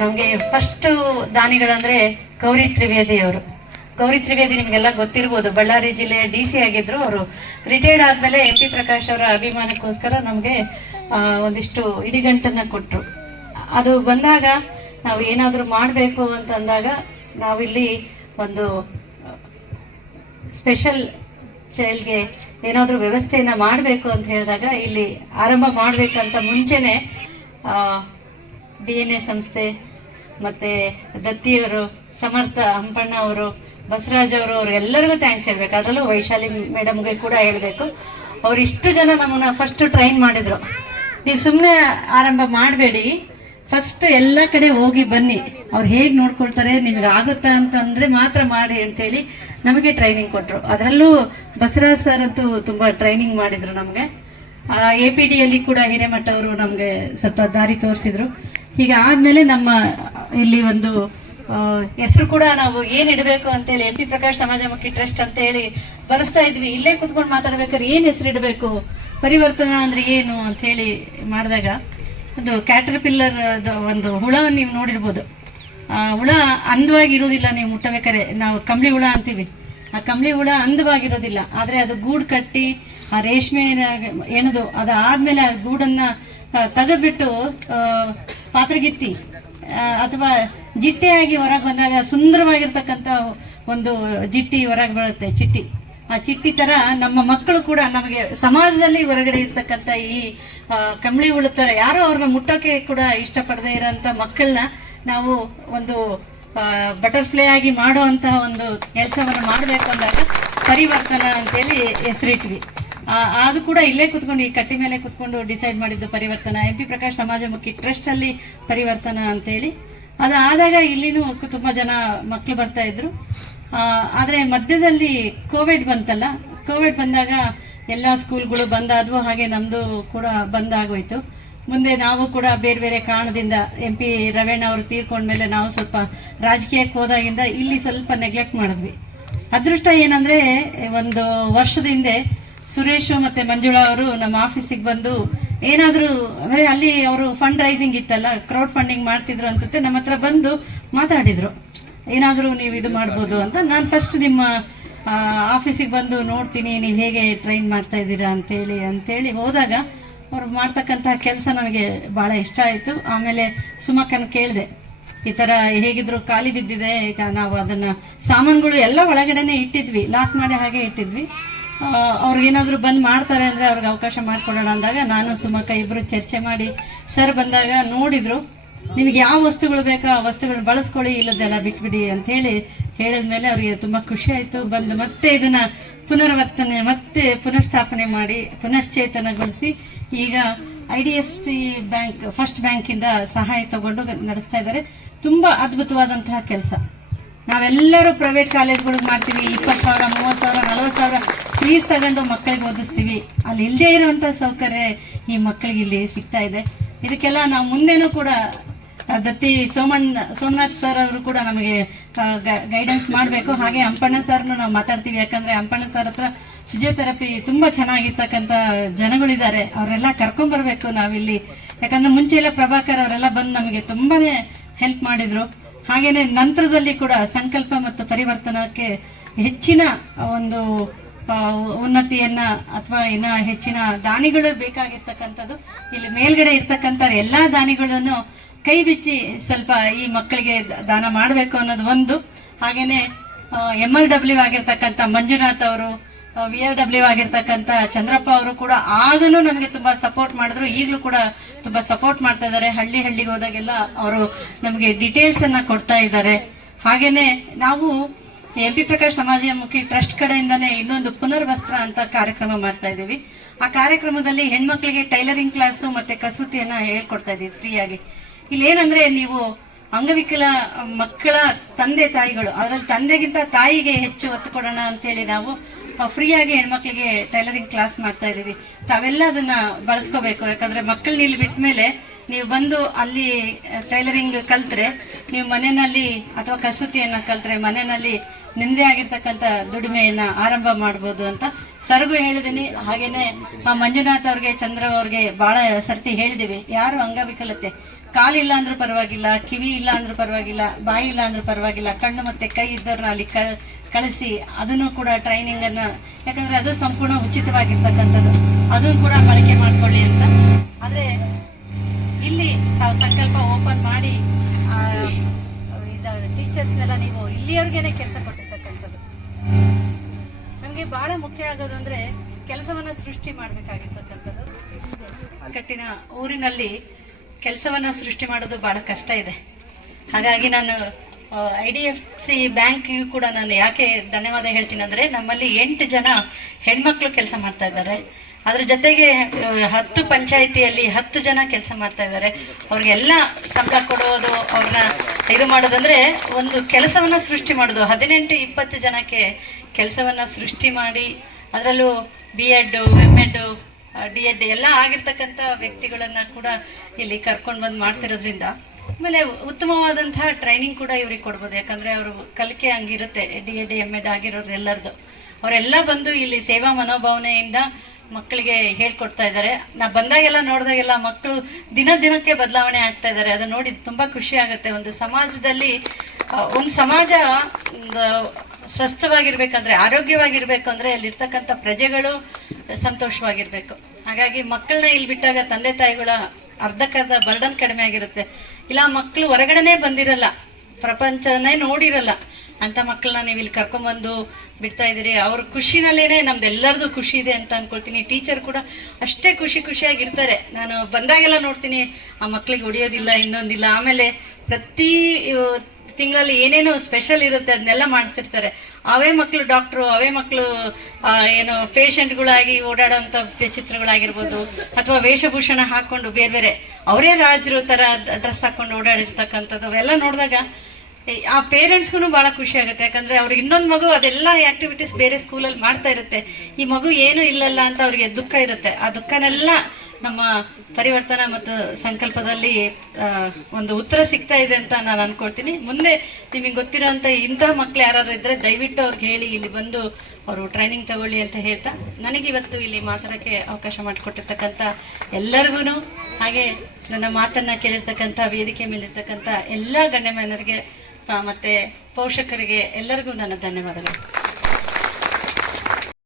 ನಮಗೆ ಫಸ್ಟ್ ದಾನಿಗಳಂದರೆ ಗೌರಿ ತ್ರಿವೇದಿ ಅವರು. ಗೌರಿ ತ್ರಿವೇದಿ ನಿಮಗೆಲ್ಲ ಗೊತ್ತಿರ್ಬೋದು. ಬಳ್ಳಾರಿ ಜಿಲ್ಲೆಯ ಡಿ ಸಿ ಆಗಿದ್ರು ಅವರು. ರಿಟೈರ್ಡ್ ಆದ್ಮೇಲೆ ಎಂ ಪಿ ಪ್ರಕಾಶ್ ಅವರ ಅಭಿಮಾನಕ್ಕೋಸ್ಕರ ನಮಗೆ ಒಂದಿಷ್ಟು ಇಡಿಗಂಟನ್ನು ಕೊಟ್ಟರು ಅದು ಬಂದಾಗ ನಾವು ಏನಾದರೂ ಮಾಡಬೇಕು ಅಂತಂದಾಗ ನಾವಿಲ್ಲಿ ಒಂದು ಸ್ಪೆಷಲ್ ಚೈಲ್ಡ್ಗೆ ಏನಾದರೂ ವ್ಯವಸ್ಥೆಯನ್ನು ಮಾಡಬೇಕು ಅಂತ ಹೇಳಿದಾಗ ಇಲ್ಲಿ ಆರಂಭ ಮಾಡಬೇಕಂತ ಮುಂಚೆನೆ ಡಿ ಎನ್ ಎ ಸಂಸ್ಥೆ, ಮತ್ತು ದತ್ತಿಯವರು, ಸಮರ್ಥ, ಹಂಪಣ್ಣ ಅವರು, ಬಸವರಾಜ್ ಅವರು ಅವ್ರು ಎಲ್ಲರಿಗೂ ಥ್ಯಾಂಕ್ಸ್ ಹೇಳ್ಬೇಕು. ಅದರಲ್ಲೂ ವೈಶಾಲಿ ಮೇಡಮ್ಗೆ ಕೂಡ ಹೇಳಬೇಕು. ಅವ್ರು ಇಷ್ಟು ಜನ ನಮ್ಮನ್ನ ಫಸ್ಟ್ ಟ್ರೈನ್ ಮಾಡಿದ್ರು. ನೀವು ಸುಮ್ಮನೆ ಆರಂಭ ಮಾಡಬೇಡಿ. ಫಸ್ಟ್ ಎಲ್ಲ ಕಡೆ ಹೋಗಿ ಬನ್ನಿ. ಅವ್ರು ಹೇಗೆ ನೋಡ್ಕೊಳ್ತಾರೆ, ನಿಮ್ಗೆ ಆಗುತ್ತಾ ಅಂತಂದ್ರೆ ಮಾತ್ರ ಮಾಡಿ ಅಂತೇಳಿ ನಮಗೆ ಟ್ರೈನಿಂಗ್ ಕೊಟ್ಟರು ಅದರಲ್ಲೂ ಬಸವರಾಜ್ ಸರ್ ಅಂತೂ ತುಂಬ ಟ್ರೈನಿಂಗ್ ಮಾಡಿದ್ರು ನಮಗೆ. ಎ ಪಿ ಡಿಯಲ್ಲಿ ಕೂಡ ಹಿರೇಮಠ ಅವರು ನಮಗೆ ಸ್ವಲ್ಪ ದಾರಿ ತೋರಿಸಿದ್ರು. ಹೀಗೆ ಆದ್ಮೇಲೆ ನಮ್ಮ, ಇಲ್ಲಿ ಒಂದು ಹೆಸರು ಕೂಡ ನಾವು ಏನು ಇಡಬೇಕು ಅಂತೇಳಿ ಎಂ ಪಿ ಪ್ರಕಾಶ್ ಸಮಾಜಮುಖಿ ಟ್ರಸ್ಟ್ ಅಂತ ಹೇಳಿ ಬರೆಸ್ತಾ ಇದ್ವಿ. ಇಲ್ಲೇ ಕುತ್ಕೊಂಡು ಮಾತಾಡ್ಬೇಕಾದ್ರೆ ಏನು ಹೆಸರು ಇಡಬೇಕು? ಪರಿವರ್ತನಾ ಅಂದ್ರೆ ಏನು ಅಂತ ಹೇಳಿ ಮಾಡಿದಾಗ ಒಂದು ಕ್ಯಾಟರ್ ಪಿಲ್ಲರ್ ಒಂದು ಹುಳವನ್ನು ನೀವು ನೋಡಿರ್ಬೋದು. ಆ ಹುಳ ಅಂದವಾಗಿ ಇರೋದಿಲ್ಲ ನೀವು ಮುಟ್ಟಬೇಕಾರೆ ನಾವು ಕಂಬಳಿ ಹುಳ ಅಂತೀವಿ. ಆ ಕಂಬಳಿ ಹುಳ ಅಂದವಾಗಿರೋದಿಲ್ಲ ಆದರೆ ಅದು ಗೂಡು ಕಟ್ಟಿ ಆ ರೇಷ್ಮೆ ಎಣದು. ಅದಾದ್ಮೇಲೆ ಆ ಗೂಡನ್ನ ತೆಗೆದ್ಬಿಟ್ಟು ಪಾತ್ರಗಿತ್ತಿ ಅಥವಾ ಜಿಟ್ಟೆಯಾಗಿ ಹೊರಗೆ ಬಂದಾಗ ಸುಂದರವಾಗಿರ್ತಕ್ಕಂಥ ಒಂದು ಜಿಟ್ಟಿ ಹೊರಗೆ ಬರುತ್ತೆ ಚಿಟ್ಟಿ. ಆ ಚಿಟ್ಟಿ ತರ ನಮ್ಮ ಮಕ್ಕಳು ಕೂಡ ನಮಗೆ ಸಮಾಜದಲ್ಲಿ ಹೊರಗಡೆ ಇರ್ತಕ್ಕಂಥ ಈ ಕಂಬಳಿ ಉಳುತ್ತರ. ಯಾರೋ ಅವ್ರನ್ನ ಮುಟ್ಟೋಕೆ ಕೂಡ ಇಷ್ಟಪಡದೇ ಇರೋಂಥ ಮಕ್ಕಳನ್ನ ನಾವು ಒಂದು ಬಟರ್ಫ್ಲೈ ಆಗಿ ಮಾಡುವಂತಹ ಒಂದು ಕೆಲಸವನ್ನು ಮಾಡಬೇಕು ಅಂದಾಗ ಪರಿವರ್ತನ ಅಂತೇಳಿ ಹೆಸರಿಟ್ವಿ. ಅದು ಕೂಡ ಇಲ್ಲೇ ಕುತ್ಕೊಂಡು, ಈ ಕಟ್ಟಿ ಮೇಲೆ ಕುತ್ಕೊಂಡು ಡಿಸೈಡ್ ಮಾಡಿದ್ದು ಪರಿವರ್ತನ? ಎಂ ಪಿ ಪ್ರಕಾಶ್ ಸಮಾಜಮುಖಿ ಟ್ರಸ್ಟ್ ಅಲ್ಲಿ ಪರಿವರ್ತನ ಅಂತೇಳಿ. ಅದು ಆದಾಗ ಇಲ್ಲಿನೂ ತುಂಬಾ ಜನ ಮಕ್ಕಳು ಬರ್ತಾ ಇದ್ರು. ಆದರೆ ಮಧ್ಯದಲ್ಲಿ ಕೋವಿಡ್ ಬಂತಲ್ಲ, ಕೋವಿಡ್ ಬಂದಾಗ ಎಲ್ಲ ಸ್ಕೂಲ್ಗಳು ಬಂದಾದವು, ಹಾಗೆ ನಮ್ದು ಕೂಡ ಬಂದಾಗೋಯ್ತು. ಮುಂದೆ ನಾವು ಕೂಡ ಬೇರೆ ಬೇರೆ ಕಾರಣದಿಂದ ಎಂ ಪಿ ರವೇಣ್ಣ ಅವರು ತೀರ್ಕೊಂಡ್ಮೇಲೆ ನಾವು ಸ್ವಲ್ಪ ರಾಜಕೀಯಕ್ಕೆ ಹೋದಾಗಿಂದ ಇಲ್ಲಿ ಸ್ವಲ್ಪ ನೆಗ್ಲೆಕ್ಟ್ ಮಾಡಿದ್ವಿ. ಅದೃಷ್ಟ ಏನಂದ್ರೆ, ಒಂದು ವರ್ಷದ ಹಿಂದೆ ಸುರೇಶ್ ಮತ್ತೆ ಮಂಜುಳಾ ಅವರು ನಮ್ಮ ಆಫೀಸಿಗೆ ಬಂದು, ಏನಾದರೂ, ಅಂದರೆ ಅಲ್ಲಿ ಅವರು ಫಂಡ್ ರೈಸಿಂಗ್ ಇತ್ತಲ್ಲ ಕ್ರೌಡ್ ಫಂಡಿಂಗ್ ಮಾಡ್ತಿದ್ರು ಅನ್ಸುತ್ತೆ, ನಮ್ಮ ಹತ್ರ ಬಂದು ಮಾತಾಡಿದ್ರು. ಏನಾದರೂ ನೀವು ಇದು ಮಾಡ್ಬೋದು ಅಂತ. ನಾನು ಫಸ್ಟ್ ನಿಮ್ಮ ಆಫೀಸಿಗೆ ಬಂದು ನೋಡ್ತೀನಿ, ನೀವು ಹೇಗೆ ಟ್ರೈನ್ ಮಾಡ್ತಾ ಇದ್ದೀರಾ ಅಂತೇಳಿ ಅಂತೇಳಿ ಹೋದಾಗ ಅವ್ರು ಮಾಡ್ತಕ್ಕಂತಹ ಕೆಲಸ ನನಗೆ ಭಾಳ ಇಷ್ಟ ಆಯಿತು. ಆಮೇಲೆ ಸುಮಕ್ಕನ ಕೇಳಿದೆ, ಈ ಥರ ಹೇಗಿದ್ರು ಖಾಲಿ ಬಿದ್ದಿದೆ, ಈಗ ನಾವು ಅದನ್ನು ಸಾಮಾನುಗಳು ಎಲ್ಲ ಒಳಗಡೆನೆ ಇಟ್ಟಿದ್ವಿ ಲಾಕ್ ಮಾಡಿ ಹಾಗೆ ಇಟ್ಟಿದ್ವಿ. ಅವ್ರಿಗೇನಾದ್ರು ಬಂದು ಮಾಡ್ತಾರೆ ಅಂದರೆ ಅವ್ರಿಗೆ ಅವಕಾಶ ಮಾಡಿಕೊಡೋಣ ಅಂದಾಗ ನಾನು ಸುಮಕ್ಕ ಇಬ್ಬರು ಚರ್ಚೆ ಮಾಡಿ ಸರ್ ಬಂದಾಗ ನೋಡಿದರು, ನಿಮಗೆ ಯಾವ ವಸ್ತುಗಳು ಬೇಕೋ? ಆ ವಸ್ತುಗಳನ್ನ ಬಳಸ್ಕೊಳ್ಳಿ, ಇಲ್ಲದೆಲ್ಲ ಬಿಟ್ಬಿಡಿ ಅಂತ ಹೇಳಿ ಹೇಳಿದ್ಮೇಲೆ ಅವರಿಗೆ ತುಂಬ ಖುಷಿ ಆಯ್ತು. ಬಂದು ಮತ್ತೆ ಇದನ್ನು ಪುನರ್ವರ್ತನೆ, ಮತ್ತೆ ಪುನಃಸ್ಥಾಪನೆ ಮಾಡಿ, ಪುನಶ್ಚೇತನಗೊಳಿಸಿ ಈಗ I D F C bank, first ಬ್ಯಾಂಕಿಂದ ಸಹಾಯ ತಗೊಂಡು ನಡೆಸ್ತಾ ಇದ್ದಾರೆ. ತುಂಬ ಅದ್ಭುತವಾದಂತಹ ಕೆಲಸ. ನಾವೆಲ್ಲರೂ ಪ್ರೈವೇಟ್ ಕಾಲೇಜ್ಗಳಿಗೆ ಮಾಡ್ತೀವಿ. ಇಪ್ಪತ್ತು ಸಾವಿರ, ಮೂವತ್ತು ಸಾವಿರ, ನಲ್ವತ್ತು ಸಾವಿರ ಫೀಸ್ ತಗೊಂಡು ಮಕ್ಕಳಿಗೆ ಓದಿಸ್ತೀವಿ. ಅಲ್ಲಿ ಇಲ್ಲದೇ ಇರುವಂಥ ಸೌಕರ್ಯ ಈ ಮಕ್ಕಳಿಗೆ ಇಲ್ಲಿ ಸಿಗ್ತಾ ಇದೆ. ಇದಕ್ಕೆಲ್ಲ ನಾವು ಮುಂದೆನೂ ಕೂಡ ದತ್ತಿ ಸೋಮಣ್ಣ, ಸೋಮನಾಥ್ ಸರ್ ಅವರು ಕೂಡ ನಮಗೆ ಗೈಡೆನ್ಸ್ ಮಾಡಬೇಕು. ಹಾಗೆ ಹಂಪಣ್ಣ ಸರ್ನು ನಾವು ಮಾತಾಡ್ತೀವಿ. ಯಾಕಂದರೆ ಹಂಪಣ್ಣ ಸರ್ ಹತ್ರ ಫಿಜಿಯೋಥೆರಪಿ ತುಂಬ ಚೆನ್ನಾಗಿರ್ತಕ್ಕಂಥ ಜನಗಳಿದ್ದಾರೆ. ಅವರೆಲ್ಲ ಕರ್ಕೊಂಬರ್ಬೇಕು ನಾವಿಲ್ಲಿ. ಯಾಕಂದರೆ ಮುಂಚೆ ಎಲ್ಲ ಪ್ರಭಾಕರ್ ಅವರೆಲ್ಲ ಬಂದು ನಮಗೆ ತುಂಬಾ ಹೆಲ್ಪ್ ಮಾಡಿದ್ರು. ಹಾಗೇನೆ ನಂತರದಲ್ಲಿ ಕೂಡ ಸಂಕಲ್ಪ ಮತ್ತು ಪರಿವರ್ತನಕ್ಕೆ ಹೆಚ್ಚಿನ ಒಂದು ಉನ್ನತಿಯನ್ನ ಅಥವಾ ಇನ್ನ ಹೆಚ್ಚಿನ ದಾನಿಗಳು ಬೇಕಾಗಿರ್ತಕ್ಕಂಥದ್ದು. ಇಲ್ಲಿ ಮೇಲ್ಗಡೆ ಇರ್ತಕ್ಕಂಥ ಎಲ್ಲಾ ದಾನಿಗಳನ್ನು ಕೈ ಬಿಚ್ಚಿ ಸ್ವಲ್ಪ ಈ ಮಕ್ಕಳಿಗೆ ದಾನ ಮಾಡಬೇಕು ಅನ್ನೋದು ಒಂದು. ಹಾಗೇನೆ ಎಂ ಎಲ್ ಡಬ್ಲ್ಯೂ ಆಗಿರ್ತಕ್ಕಂಥ ಮಂಜುನಾಥ್ ಅವರು ವಿ ಆರ್ ಡಬ್ಲ್ಯೂ ಆಗಿರ್ತಕ್ಕಂಥ ಚಂದ್ರಪ್ಪ ಅವರು ಕೂಡ ಆಗಲೂ ನಮಗೆ ತುಂಬಾ ಸಪೋರ್ಟ್ ಮಾಡಿದ್ರು. ಈಗಲೂ ಕೂಡ ತುಂಬಾ ಸಪೋರ್ಟ್ ಮಾಡ್ತಾ ಇದ್ದಾರೆ. ಹಳ್ಳಿ ಹಳ್ಳಿಗೆ ಹೋದಾಗೆಲ್ಲ ಅವರು ನಮಗೆ ಡೀಟೇಲ್ಸ್ ಅನ್ನ ಕೊಡ್ತಾ ಇದ್ದಾರೆ. ಹಾಗೇನೆ ನಾವು ಎಂ ಪಿ ಪ್ರಕಾಶ್ ಸಮಾಜಮುಖಿ ಟ್ರಸ್ಟ್ ಕಡೆಯಿಂದನೇ ಇನ್ನೊಂದು ಪುನರ್ವಸ್ತ್ರ ಅಂತ ಕಾರ್ಯಕ್ರಮ ಮಾಡ್ತಾ ಇದ್ದೀವಿ. ಆ ಕಾರ್ಯಕ್ರಮದಲ್ಲಿ ಹೆಣ್ಮಕ್ಳಿಗೆ ಟೈಲರಿಂಗ್ ಕ್ಲಾಸು ಮತ್ತೆ ಕಸೂತಿಯನ್ನ ಹೇಳ್ಕೊಡ್ತಾ ಇದ್ದೀವಿ ಫ್ರೀಯಾಗಿ ಇಲ್ಲಿ ಏನಂದ್ರೆ ನೀವು ಅಂಗವಿಕಲ ಮಕ್ಕಳ ತಂದೆ ತಾಯಿಗಳು, ಅದರಲ್ಲಿ ತಂದೆಗಿಂತ ತಾಯಿಗೆ ಹೆಚ್ಚು ಒತ್ತು ಕೊಡೋಣ ಅಂತೇಳಿ ನಾವು ಫ್ರೀಯಾಗಿ ಹೆಣ್ಮಕ್ಳಿಗೆ ಟೈಲರಿಂಗ್ ಕ್ಲಾಸ್ ಮಾಡ್ತಾ ಇದೀವಿ ತಾವೆಲ್ಲ ಅದನ್ನ ಬಳಸ್ಕೋಬೇಕು. ಯಾಕಂದ್ರೆ ಮಕ್ಕಳನ್ನ ಇಲ್ಲಿ ಬಿಟ್ಟ ಮೇಲೆ ನೀವು ಬಂದು ಅಲ್ಲಿ ಟೈಲರಿಂಗ್ ಕಲ್ತ್ರೆ, ನೀವು ಮನೆಯಲ್ಲಿ ಅಥವಾ ಕಸೂತಿಯನ್ನ ಕಲ್ತ್ರೆ, ಮನೆಯಲ್ಲಿ ನಿಮ್ದೇ ಆಗಿರ್ತಕ್ಕಂಥ ದುಡಿಮೆಯನ್ನ ಆರಂಭ ಮಾಡ್ಬೋದು ಅಂತ ಸರ್ಗು ಹೇಳಿದೀನಿ. ಹಾಗೇನೆ ಆ, ಮಂಜುನಾಥ್ ಅವ್ರಿಗೆ, ಚಂದ್ರ ಅವ್ರಿಗೆ ಬಹಳ ಸರ್ತಿ ಹೇಳಿದೀವಿ. ಯಾರು ಅಂಗವಿಕಲತೆ? ಕಾಲಿಲ್ಲ ಅಂದ್ರೂ ಪರವಾಗಿಲ್ಲ, ಕಿವಿ ಇಲ್ಲ ಅಂದ್ರೂ ಪರವಾಗಿಲ್ಲ, ಬಾಯಿ ಇಲ್ಲ ಅಂದ್ರೂ ಪರವಾಗಿಲ್ಲ, ಕಣ್ಣು ಮತ್ತೆ ಕೈ ಇದ್ದವ್ರನ್ನ ಅಲ್ಲಿ ಕಳಿಸಿ, ಅದನ್ನು ಕೂಡ ಟ್ರೈನಿಂಗ್ ಅನ್ನ, ಯಾಕಂದ್ರೆ ಅದು ಸಂಪೂರ್ಣ ಉಚಿತವಾಗಿರ್ತಕ್ಕಂಥದ್ದು. ಅದನ್ನು ಕೂಡ ಬಳಕೆ ಮಾಡ್ಕೊಳ್ಳಿ ಅಂತ. ಆದ್ರೆ, ಇಲ್ಲಿ ತಾವು ಸಂಕಲ್ಪ ಓಪನ್ ಮಾಡಿ ಟೀಚರ್ಸ್ನೆಲ್ಲ ನೀವು ಇಲ್ಲಿಯವ್ರಿಗೇನೆ ಕೆಲಸ ಕೊಟ್ಟಿರ್ತಕ್ಕಂಥದ್ದು. ನಮಗೆ ಬಹಳ ಮುಖ್ಯ ಆಗೋದಂದ್ರೆ ಕೆಲಸವನ್ನ ಸೃಷ್ಟಿ ಮಾಡ್ಬೇಕಾಗಿರ್ತಕ್ಕಂಥದ್ದು. ಕಟ್ಟಿನ ಊರಿನಲ್ಲಿ ಕೆಲಸವನ್ನ ಸೃಷ್ಟಿ ಮಾಡೋದು ಬಹಳ ಕಷ್ಟ ಇದೆ. ಹಾಗಾಗಿ ನಾನು ಐ ಡಿ ಎಫ್ ಸಿ ಬ್ಯಾಂಕಿಗೂ ಕೂಡ ನಾನು ಯಾಕೆ ಧನ್ಯವಾದ ಹೇಳ್ತೀನಿ ಅಂದರೆ ನಮ್ಮಲ್ಲಿ ಎಂಟು ಜನ ಹೆಣ್ಮಕ್ಳು ಕೆಲಸ ಮಾಡ್ತಾ ಇದ್ದಾರೆ. ಅದ್ರ ಜೊತೆಗೆ ಹತ್ತು ಪಂಚಾಯಿತಿಯಲ್ಲಿ ಹತ್ತು ಜನ ಕೆಲಸ ಮಾಡ್ತಾ ಇದ್ದಾರೆ. ಅವ್ರಿಗೆಲ್ಲ ಸಂಬಳ ಕೊಡೋದು, ಅವ್ರನ್ನ ಇದು ಮಾಡೋದಂದ್ರೆ ಒಂದು ಕೆಲಸವನ್ನ ಸೃಷ್ಟಿ ಮಾಡೋದು. ಹದಿನೆಂಟು, ಇಪ್ಪತ್ತು ಜನಕ್ಕೆ ಕೆಲಸವನ್ನ ಸೃಷ್ಟಿ ಮಾಡಿ, ಅದರಲ್ಲೂ B Ed M Ed D Ed ಎಲ್ಲ ಆಗಿರ್ತಕ್ಕಂಥ ವ್ಯಕ್ತಿಗಳನ್ನ ಕೂಡ ಇಲ್ಲಿ ಕರ್ಕೊಂಡು ಬಂದು ಮಾಡ್ತಿರೋದ್ರಿಂದ ಆಮೇಲೆ ಉತ್ತಮವಾದಂತಹ ಟ್ರೈನಿಂಗ್ ಕೂಡ ಇವ್ರಿಗೆ ಕೊಡ್ಬೋದು. ಯಾಕಂದ್ರೆ ಅವರು ಕಲಿಕೆ ಹಂಗಿರುತ್ತೆ. ಡಿ ಎಡ್ ಎಂ ಎಡ್ ಆಗಿರೋರು ಎಲ್ಲರದು. ಅವರೆಲ್ಲ ಬಂದು ಇಲ್ಲಿ ಸೇವಾ ಮನೋಭಾವನೆಯಿಂದ ಮಕ್ಕಳಿಗೆ ಹೇಳ್ಕೊಡ್ತಾ ಇದ್ದಾರೆ. ನಾ ಬಂದಾಗೆಲ್ಲ ನೋಡಿದಾಗೆಲ್ಲ ಮಕ್ಕಳು ದಿನ ದಿನಕ್ಕೆ ಬದಲಾವಣೆ ಆಗ್ತಾ ಇದ್ದಾರೆ. ಅದು ನೋಡಿ ತುಂಬಾ ಖುಷಿ ಆಗುತ್ತೆ. ಒಂದು ಸಮಾಜದಲ್ಲಿ ಒಂದು ಸಮಾಜ ಸ್ವಸ್ಥವಾಗಿರ್ಬೇಕಂದ್ರೆ, ಆರೋಗ್ಯವಾಗಿರ್ಬೇಕು ಅಂದ್ರೆ ಅಲ್ಲಿರ್ತಕ್ಕಂಥ ಪ್ರಜೆಗಳು ಸಂತೋಷವಾಗಿರ್ಬೇಕು. ಹಾಗಾಗಿ ಮಕ್ಕಳನ್ನ ಇಲ್ಲಿ ಬಿಟ್ಟಾಗ ತಂದೆ ತಾಯಿಗಳ ಅರ್ಧಕ್ಕರ್ಧ ಬರ್ಡನ್ ಕಡಿಮೆ ಆಗಿರುತ್ತೆ. ಇಲ್ಲ ಮಕ್ಕಳು ಹೊರಗಡೆನೆ ಬಂದಿರಲ್ಲ. ಪ್ರಪಂಚನೇ ನೋಡಿರಲ್ಲ. ಅಂತ ಮಕ್ಕಳನ್ನ ನೀವು ಇಲ್ಲಿ ಕರ್ಕೊಂಡ್ಬಂದು ಬಿಡ್ತಾ ಇದ್ದೀರಿ. ಅವ್ರ ಖುಷಿನಲ್ಲೇನೆ ನಮ್ದೆಲ್ಲರದು ಖುಷಿ ಇದೆ ಅಂತ ಅನ್ಕೊಳ್ತೀನಿ. ಟೀಚರ್ ಕೂಡ ಅಷ್ಟೇ ಖುಷಿ ಖುಷಿಯಾಗಿರ್ತಾರೆ. ನಾನು ಬಂದಾಗೆಲ್ಲ ನೋಡ್ತೀನಿ, ಆ ಮಕ್ಳಿಗೆ ಹೊಡಿಯೋದಿಲ್ಲ, ಇನ್ನೊಂದಿಲ್ಲ. ಆಮೇಲೆ ಪ್ರತಿ ತಿಂಗಳಲ್ಲಿ ಏನೇನು ಸ್ಪೆಷಲ್ ಇರುತ್ತೆ, ಅದನ್ನೆಲ್ಲ ಮಾಡಿಸ್ತಿರ್ತಾರೆ. ಅವೇ ಮಕ್ಕಳು ಡಾಕ್ಟ್ರು ಅವೇ ಮಕ್ಕಳು ಏನು ಪೇಷಂಟ್ಗಳಾಗಿ ಓಡಾಡೋಂಥ ಚಿತ್ರಗಳಾಗಿರ್ಬೋದು, ಅಥವಾ ವೇಷಭೂಷಣ ಹಾಕ್ಕೊಂಡು ಬೇರೆ ಬೇರೆ, ಅವರೇ ರಾಜರು ಥರ ಡ್ರೆಸ್ ಹಾಕ್ಕೊಂಡು ಓಡಾಡಿರ್ತಕ್ಕಂಥದ್ದು, ಅವೆಲ್ಲ ನೋಡಿದಾಗ ಆ ಪೇರೆಂಟ್ಸ್ಗೂ ಭಾಳ ಖುಷಿ ಆಗುತ್ತೆ. ಯಾಕಂದರೆ ಅವ್ರಿಗೆ ಇನ್ನೊಂದು ಮಗು, ಅದೆಲ್ಲ ಆ್ಯಕ್ಟಿವಿಟೀಸ್ ಬೇರೆ ಸ್ಕೂಲಲ್ಲಿ ಮಾಡ್ತಾ ಇರುತ್ತೆ. ಈ ಮಗು ಏನೂ ಇಲ್ಲಲ್ಲ ಅಂತ ಅವ್ರಿಗೆ ದುಃಖ ಇರುತ್ತೆ. ಆ ದುಃಖನೆಲ್ಲ ನಮ್ಮ ಪರಿವರ್ತನಾ ಮತ್ತು ಸಂಕಲ್ಪದಲ್ಲಿ ಒಂದು ಉತ್ತರ ಸಿಗ್ತಾ ಇದೆ ಅಂತ ನಾನು ಅನ್ಕೊಳ್ತೀನಿ. ಮುಂದೆ ನಿಮಗೆ ಗೊತ್ತಿರೋಂಥ ಇಂತಹ ಮಕ್ಳು ಯಾರು ಇದ್ರೆ ದಯವಿಟ್ಟು ಅವ್ರಿಗೆ ಹೇಳಿ, ಇಲ್ಲಿ ಬಂದು ಅವರು ಟ್ರೈನಿಂಗ್ ತಗೊಳ್ಳಿ ಅಂತ ಹೇಳ್ತಾ. ನನಗೆ ಇವತ್ತು ಇಲ್ಲಿ ಮಾತಾಡೋಕ್ಕೆ ಅವಕಾಶ ಮಾಡಿಕೊಟ್ಟಿರ್ತಕ್ಕಂಥ ಎಲ್ಲರಿಗೂ ಹಾಗೆ ನನ್ನ ಮಾತನ್ನ ಕೇಳಿರ್ತಕ್ಕಂಥ, ವೇದಿಕೆ ಮೇಲಿರ್ತಕ್ಕಂಥ ಎಲ್ಲ ಗಣ್ಯಮಾನ್ಯರಿಗೆ ಮತ್ತು ಮತ್ತೆ ಪೋಷಕರಿಗೆ ಎಲ್ಲರಿಗೂ ನನ್ನ ಧನ್ಯವಾದಗಳು.